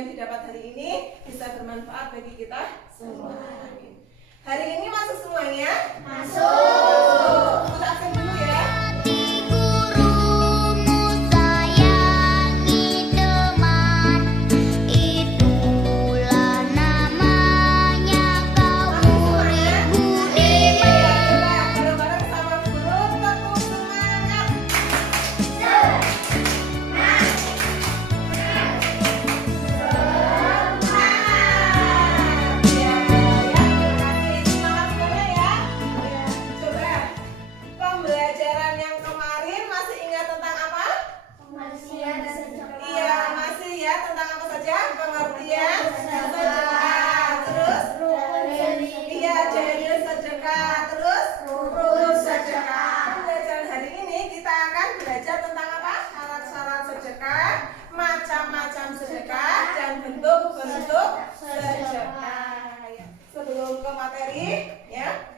yang didapat hari ini bisa bermanfaat bagi kita semua. Hari ini masuk semuanya? Masuk. Kita absen dulu ya. Macam-macam sedekah dan bentuk-bentuk sedekah. Sebelum ke materi, ya,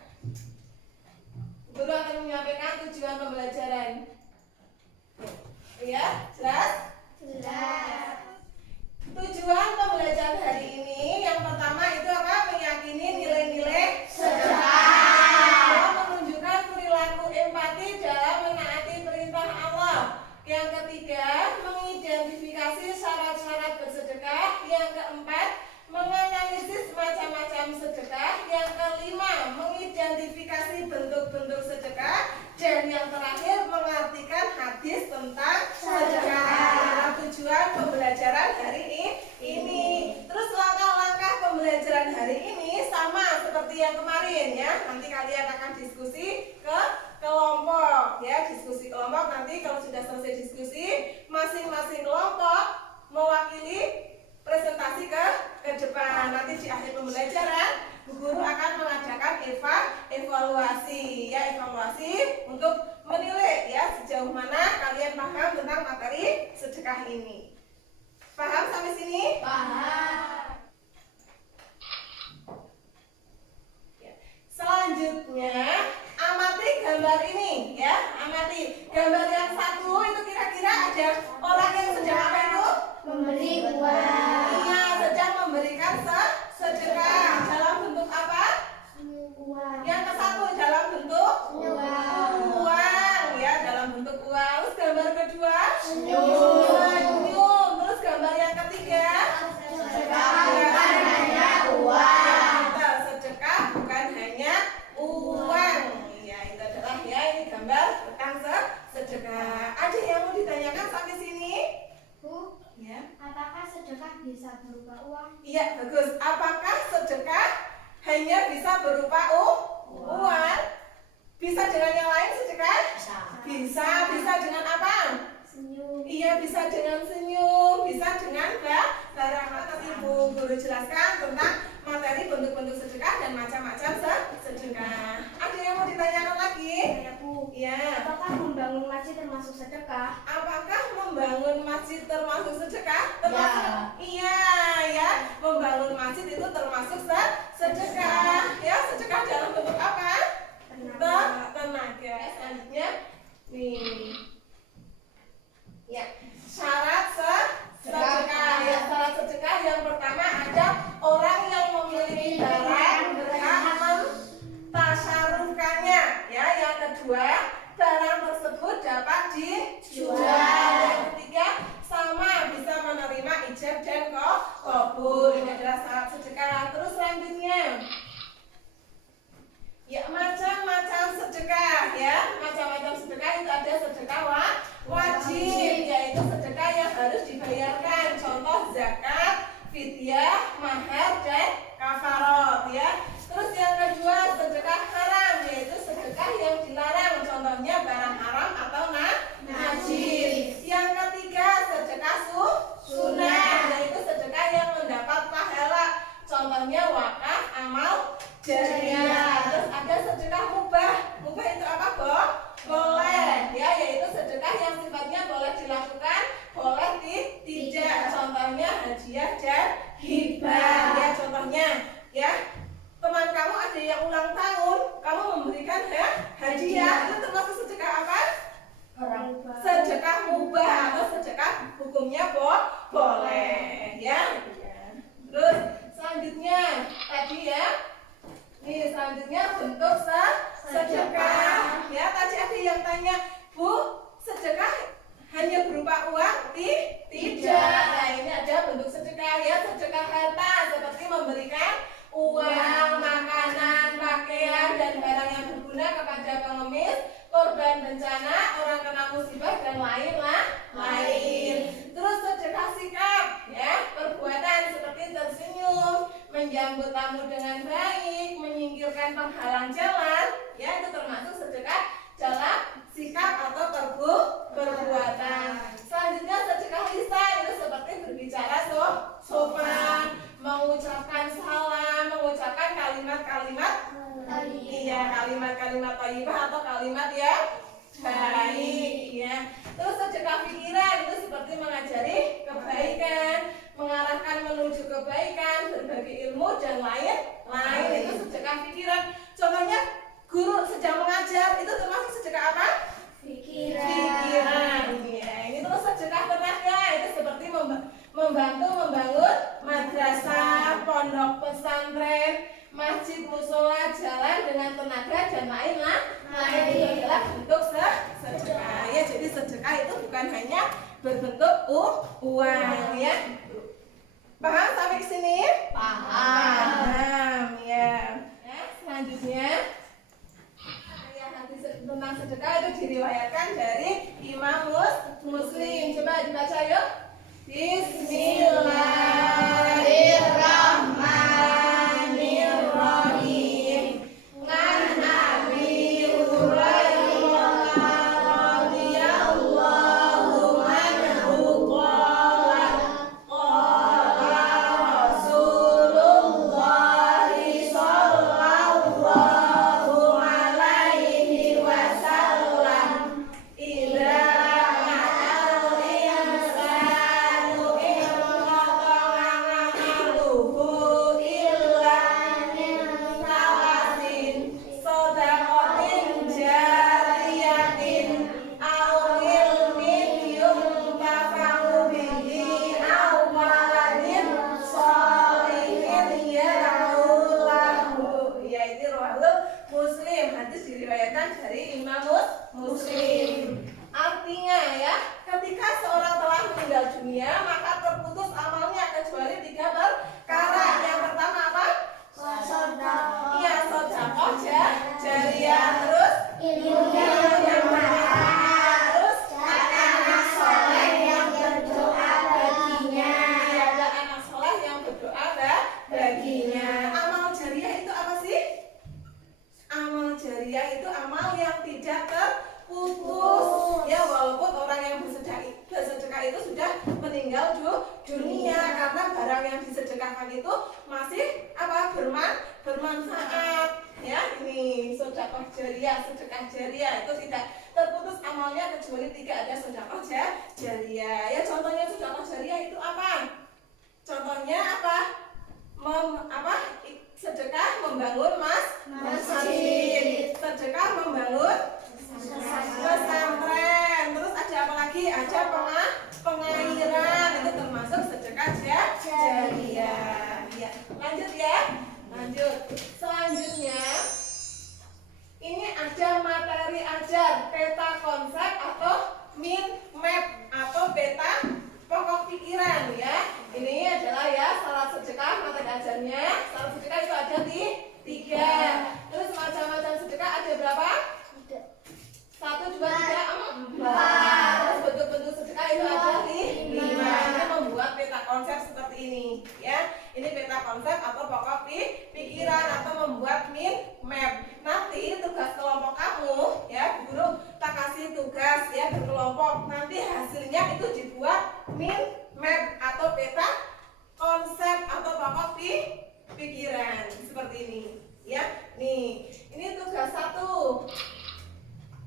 guru akan menyampaikan tujuan pembelajaran. Ya, jelas? Jelas. Tujuan pembelajaran hari ini yang pertama itu apa? Meyakini nilai-nilai sedekah, menunjukkan perilaku empati dalam menaati perintah Allah. Yang ketiga, mengidentifikasi syarat-syarat bersedekah. Yang keempat, menganalisis macam-macam sedekah. Yang kelima, mengidentifikasi bentuk-bentuk sedekah. Dan yang terakhir, mengartikan hadis tentang sedekah. Tujuan pembelajaran hari ini. Terus langkah-langkah pembelajaran hari ini sama seperti yang kemarin ya. Nanti kalian akan diskusi ke kelompok ya, diskusi kelompok. Nanti kalau sudah selesai diskusi, masing-masing kelompok mewakili presentasi ke depan. Nanti di akhir pembelajaran Bu Guru akan mengadakan evaluasi ya, evaluasi untuk menilai ya sejauh mana kalian paham tentang materi sedekah ini. Paham sampai sini? Paham. Ya. Selanjutnya amati gambar ini ya, amati gambar yang satu itu kira-kira ada orang yang sedang apa itu? Memberi uang. Iya, sedang memberikan sedekah dalam bentuk apa? Uang. Yang ke satu dalam bentuk uang ya, dalam bentuk uang. Terus gambar kedua senyum. Terus gambar yang ketiga sedekah bukan hanya uang. Sedekah bukan hanya uang. Ini gambar tentang sedekah. Ada yang mau ditanyakan sampai sini? Bu, ya. Apakah sedekah bisa berupa uang? Iya, bagus. Apakah sedekah hanya bisa berupa uang? Bisa dengan yang lain sedekah? Bisa. Bisa dengan apa? Senyum. Iya, bisa dengan senyum, bisa dengan barang. Nanti Bu Guru jelaskan tentang materi bentuk-bentuk sedekah dan macam-macam sedekah. Ada yang mau ditanyakan lagi? Ya, Bu. Ya. Apakah membangun masjid termasuk sedekah? Apakah membangun masjid termasuk sedekah? Termasuk. Ya. Iya, ya. Membangun masjid itu termasuk sedekah. Ya, sedekah dalam bentuk apa? Tenaga. Selanjutnya, nih. Ya, syarat sedekah. Ya, syarat sedekah yang pertama ada orang yang memiliki barang berhak mentasarufkannya. Ya, yang kedua, barang tersebut dapat dijual. Yang ketiga, sama bisa menerima ijab dan qabul. Ini adalah syarat sedekah. Terus selanjutnya, ya, macam-macam sedekah ya. Macam-macam sedekah itu ada sedekah wajib, yaitu sedekah yang harus dibayarkan. Contoh zakat, fidyah, mahar dan kafarot ya. Terus yang kedua sedekah haram, yaitu sedekah yang dilarang. Contohnya barang haram atau najis. Yang ketiga sedekah sunnah, yaitu sedekah yang mendapat pahala. Contohnya wakaf, amal jariah. Terus ada sedekah mubah. Mubah itu apa, boleh ya, yaitu sedekah yang sifatnya boleh dilakukan, boleh tidak. Contohnya hadiah dan hibah ya. Contohnya ya, teman kamu ada yang ulang tahun, kamu memberikan hadiah, itu termasuk sedekah apa? Sedekah mubah atau sedekah hukumnya boleh ya. selanjutnya bentuk sedekah. Ya, tadi ada yang tanya, Bu, sedekah hanya berupa uang? Tidak. Nah, ini ada bentuk sedekah ya, sedekah harta seperti memberikan uang, makanan, pakaian, dan barang yang berguna kepada pengemis, korban bencana, orang kena musibah, dan lain. Terus sedekah sikap ya, perbuatan seperti tersenyum, menjambut tamu dengan baik, menyingkirkan penghalang jalan, ya itu termasuk sedekah dalam sikap atau perbuatan. Selanjutnya sedekah lisan itu seperti berbicara sopan, mengucapkan salam, mengucapkan kalimat-kalimat kalimat-kalimat thayyibah atau kalimat yang baik ya. Terus sedekah pikiran itu seperti mengajari kebaikan, mengarahkan menuju kebaikan, berbagi ilmu dan lain. Itu sedekah pikiran. Contohnya guru sedang mengajar itu termasuk sedekah apa? Pikiran. Ya, ini terus sedekah tenaga itu seperti membantu membangun madrasah, pondok pesantren, masjid, musola, jalan dengan tenaga dan lain. Itu adalah bentuk sedekah. Ya, jadi sedekah itu bukan hanya berbentuk uang ya. Paham sampai ke sini? Paham ya. Selanjutnya tentang sedekah itu diriwayatkan dari Imam Muslim. Coba dibaca yuk. Bismillahirrahmanirrahim. Ngan Abi Hurairah radhiyallahu anhu qala Rasulullah sallallahu alaihi wasallam idza Muslim, hadis diriwayatkan dari Imam Muslim. Artinya ya, ketika seorang telah meninggal dunia, maka terputus amalnya kecuali 3 perkara. Yang pertama apa? Iya, sedekah jariyah. Terus ilmu yang bermanfaat. Terus anak soleh yang berdoa baginya. Ada anak soleh yang berdoa baginya. Amal jariyah itu apa sih? Amal jariyah itu amal yang tidak terputus ya, walaupun orang yang bersedekah itu sudah meninggal dunia, karena barang yang disedekahkan itu masih bermanfaat ya. Ini sedekah jariyah itu tidak terputus amalnya kecuali 3, ada sedekah jariyah ya. Contohnya sedekah jariyah itu apa? Contohnya apa? Sedekah membangun masjid, sedekah membangun pesantren. Terus ada apa lagi? Ada pengairan, itu termasuk sedekah jariyah. Ya, lanjut ya. Selanjutnya ini ada materi ajar, peta konsep atau mind map atau peta pokok pikiran ya. Ini adalah ya syarat sedekah, materi ajarnya. Syarat sedekah itu ada 3. Terus macam-macam sedekah ada berapa? 1, 2, 3, 4. Terus bentuk-bentuk sedekah itu ada 5. Kita membuat peta konsep seperti ini ya. Ini peta konsep atau pokok pikiran atau membuat mind map. Nanti tugas kelompok kamu ya, guru tak kasih tugas ya berkelompok. Nanti hasilnya itu dibuat mind map atau peta konsep atau pokok pikiran seperti ini ya. Nih, ini tugas 1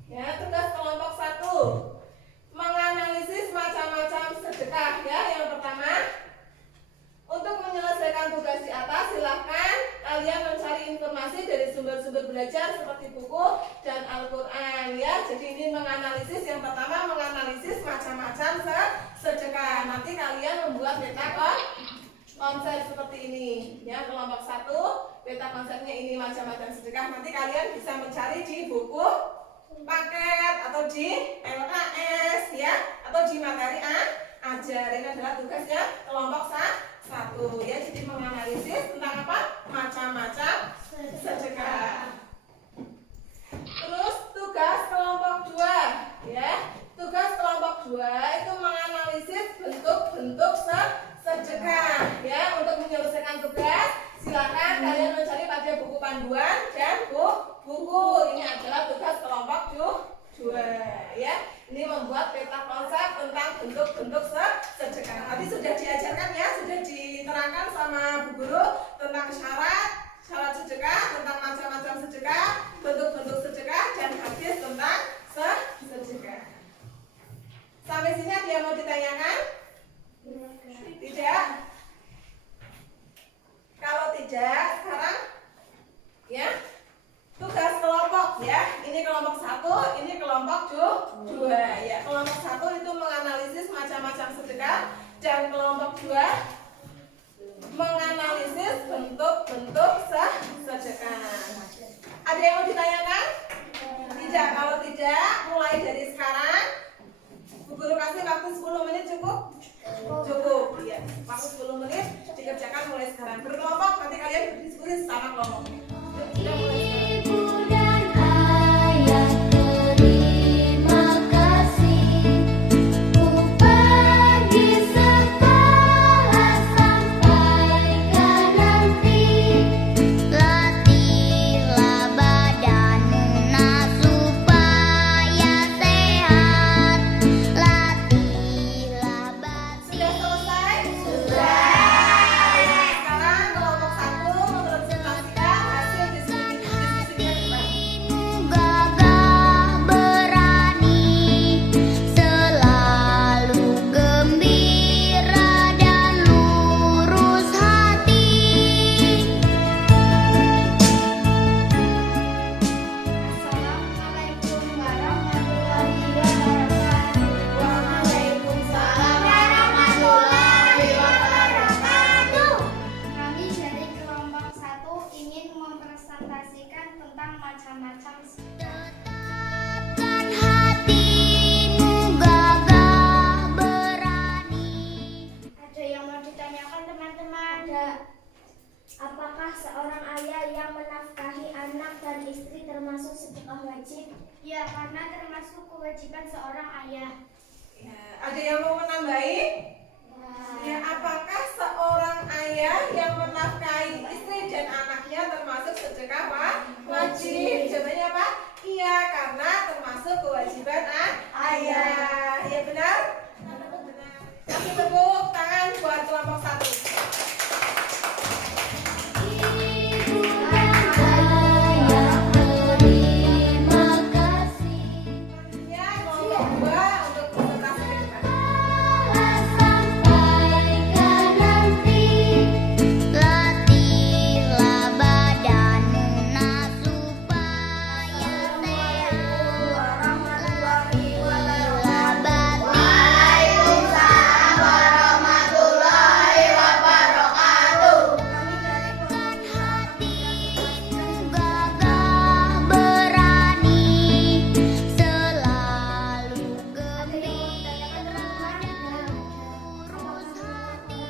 ya, tugas kelompok 1 menganalisis macam-macam sedekah ya. Yang pertama, untuk menyelesaikan tugas di atas silahkan kalian mencari informasi dari sumber-sumber belajar seperti buku dan Al-Quran ya. Jadi ini menganalisis, yang pertama menganalisis macam-macam sedekah. Nanti kalian membuat peta konsep seperti ini ya. Kelompok 1 peta konsepnya ini macam-macam sedekah. Nanti kalian bisa mencari di buku paket atau di LKS ya, atau di materi ajar. Ini adalah tugasnya kelompok 1 ya. Jadi menganalisis tentang apa? Macam-macam sedekah. Terus tugas kelompok 2 ya. Tugas kelompok 2 itu menganalisis bentuk-bentuk sedekah ya. Untuk menyelesaikan tugas silakan kalian mencari pada buku panduan dan buku. Ini adalah tugas kelompok 2 ya. Ini membuat peta konsep tentang bentuk-bentuk sedekah. Tadi sudah diajarkan ya, sudah diterangkan sama Bu Guru tentang syarat sedekah, tentang macam-macam sedekah, bentuk-bentuk sedekah, dan hadis tentang sedekah. Sampai sini ada yang mau ditanyakan? Tidak? Kalau tidak, sekarang ya tugas kelompok ya. Ini kelompok 1, ini kelompok 2 ya. Kelompok 1 itu menganalisis macam-macam sedekah, dan kelompok 2 menganalisis bentuk-bentuk sedekah. Ada yang mau ditanyakan? Tidak. Kalau tidak, mulai dari sekarang Bu Guru kasih waktu 10 menit cukup? Cukup. Iya. Waktu 10 menit dikerjakan mulai sekarang. Berkelompok, nanti kalian berdiskusi sama kelompoknya. Sudah mulai sekarang. Ibu dan ayah terima kasih, ku pergi sekolah sampaikan nanti. Latihlah badanmu nak supaya sehat. Latihlah batin. Sudah selesai? Sudah. Sekarang kelompok 1 mempresentasikan hasil diskusinya gimana? Hatimu gagah berani, selalu gembira dan lurus hati. Assalamualaikum warahmatullahi wabarakatuh. Waalaikumsalam warahmatullahi wabarakatuh. Kami dari kelompok 1 ingin mempresentasikan tentang macam-macam sedekah. Tetapkan hatimu gagah berani. Ada yang mau ditanyakan teman-teman? Ada. Apakah seorang ayah yang menafkahi anak dan istri termasuk sedekah wajib? Ya, karena termasuk kewajiban seorang ayah. Ya, ada yang mau menambahi? Ya, apakah seorang ayah yang menafkahi istri dan anaknya termasuk sedekah wajib? Jawabannya apa? Iya, karena termasuk kewajiban ayah. Ya benar? Benar. Kasih tepuk tangan buat kelompok 1. Ibu dan ayah terima kasih. Selanjutnya kelompok 2 untuk presentasi ke depan. Sampaikan nanti. Latihlah badanmu nak supaya sehat. warahmatullahi Latihlah batin. Waalaikumsalam warahmatullahi wabarakatuh. Kami dari kelompok Hatimu gagah berani, selalu gembira dan lurus hati.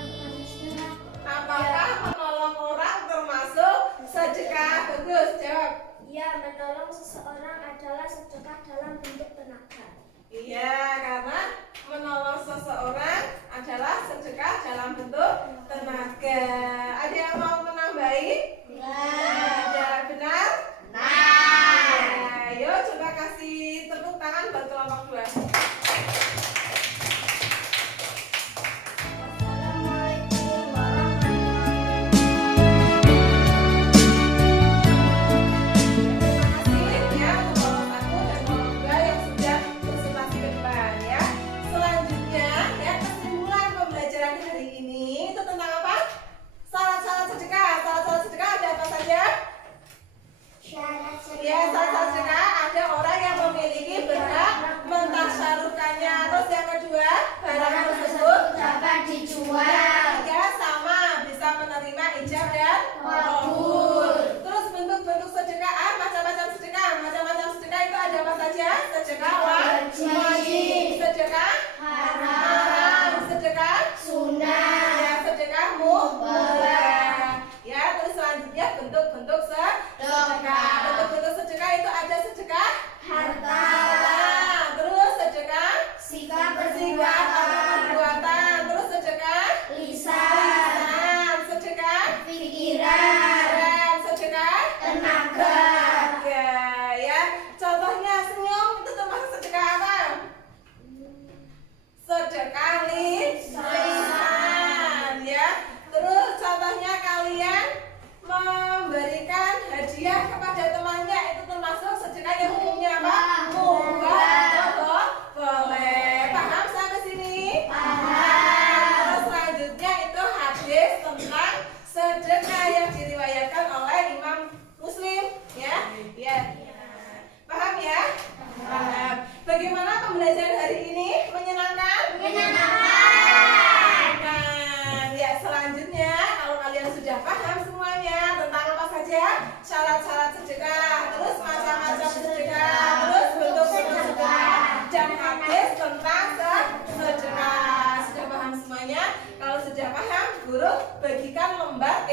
Apakah menolong orang termasuk sedekah? Bagus, jawab. Ya, menolong seseorang adalah sedekah dalam bentuk tenaga. Iya, karena menolong seseorang adalah sedekah dalam bentuk tenaga. Ada yang mau menambahi? Ada, benar? Nah, yuk coba kasih tepuk tangan buat kelompok 2. Assalamualaikum warahmatullahi Terima kasih ya untuk kelompok 1 dan kelompok 2 yang sudah presentasi ke depan ya. Selanjutnya ya, kesimpulan pembelajaran hari ini itu tentang apa? sedekah yang diriwayatkan oleh Imam Muslim, ya. Ya. Paham ya? Paham. Bagaimana pembelajaran hari ini? Menyenangkan? Menyenangkan. Ya, selanjutnya kalau kalian sudah paham semuanya tentang apa saja syarat-syarat sedekah, terus macam-macam sedekah, terus bentuk-bentuk sedekah, dan hadis tentang sedekah. Sudah paham semuanya? Kalau sudah paham, guru bagikan lembar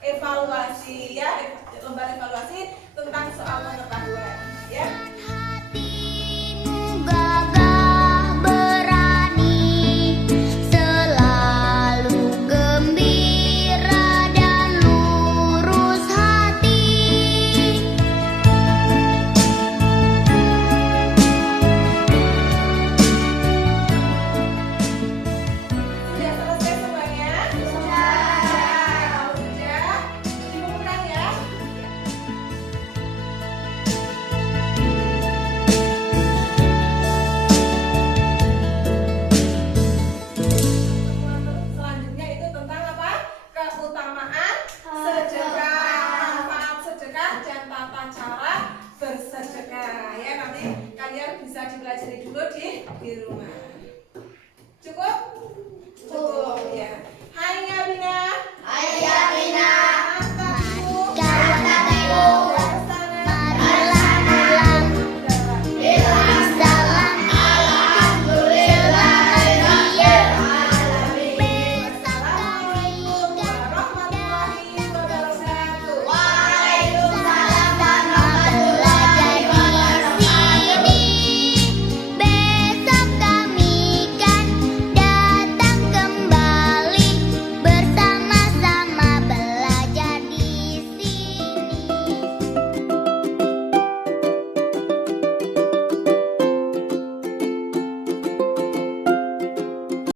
evaluasi, ya, lembar evaluasi tentang soal pengetahuan, ya. Hatimu gagah berani, selalu gembira dan lurus hati. Sudah selesai semuanya? Sudah. Kalau sudah, dibukukan ya. Selanjutnya itu tentang apa? Keutamaan sedekah, manfaat sedekah dan tata cara bersedekah. Ya, nanti kalian bisa dipelajari dulu di rumah.